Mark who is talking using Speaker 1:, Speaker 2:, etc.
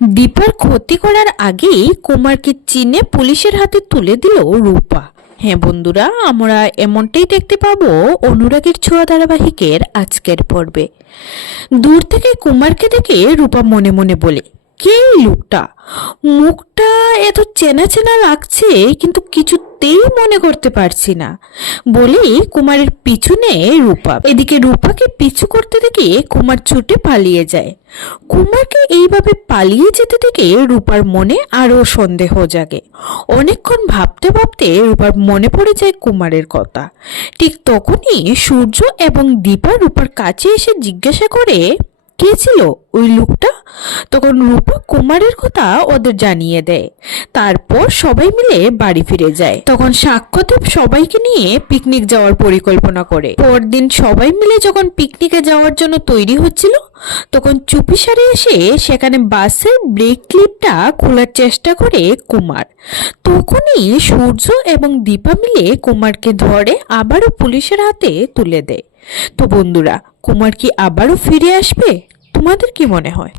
Speaker 1: দীপার ক্ষতি করার আগেই কুমারকে চিনে পুলিশের হাতে তুলে দিল রূপা। হ্যাঁ বন্ধুরা, আমরা এমনটাই দেখতে পাবো অনুরাগের ছোঁয়া ধারাবাহিকের আজকের পর্বে। দূর থেকে কুমারকে দেখে রূপা মনে মনে বলে, কে লোকটা? মুখটা এত চেনা চেনা লাগছে, কিন্তু কিছুতেই মনে করতে পারছি না। বলেই কুমারের পিছনে রূপা, এদিকে রূপাকে পিছু করতে দেখে কুমার ছুটে পালিয়ে যায়। কুমারকে এইভাবে পালিয়ে যেতে দেখে রূপার মনে আরও সন্দেহ জাগে। অনেকক্ষণ ভাবতে ভাবতে রূপার মনে পড়ে যায় কুমারের কথা। ঠিক তখনই সূর্য এবং দীপা রূপার কাছে এসে জিজ্ঞাসা করে, কে ছিল ওই লোকটা? তখন রূপা কুমারের কথা ওদের জানিয়ে দেয়। তারপর সবাই মিলে বাড়ি ফিরে যায়। তখন সাক্ষ্যদেব সবাইকে নিয়ে পিকনিক যাওয়ার পরিকল্পনা করে। পরদিন সবাই মিলে যখন পিকনিকে যাওয়ার জন্য তৈরি হচ্ছিল, তখন চুপিসারে এসে সেখানে বাসের ব্রেক ক্লিপটা খোলার চেষ্টা করে কুমার। তখনই সূর্য এবং দীপা মিলে কুমারকে ধরে আবারও পুলিশের হাতে তুলে দেয়। তো বন্ধুরা, কুমার কি আবারও ফিরে আসবে? তোমাদের কি মনে হয়?